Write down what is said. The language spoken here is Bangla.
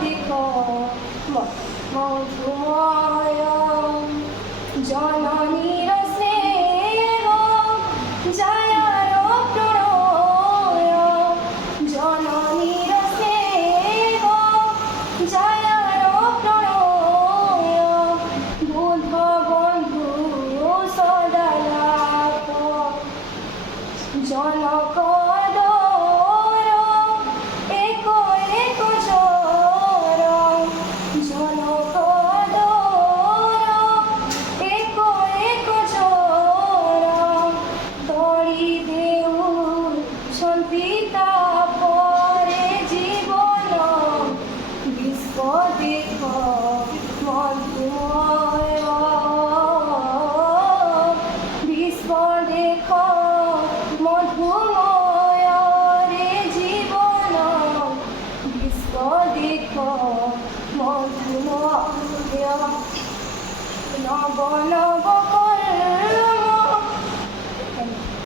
দেখো মধুময় জননীর স্নেহ জয়ার প্রণয় জননীর স্নেহ জয়ার প্রণয় বুধ বন্ধু সদালাপ জনক পিতা পরে জীবন বিশ্ব দেখ মধুময় বিশ্ব দেখ মধুময় রে জীবন বিশ্ব দেখ মধুময় নব নব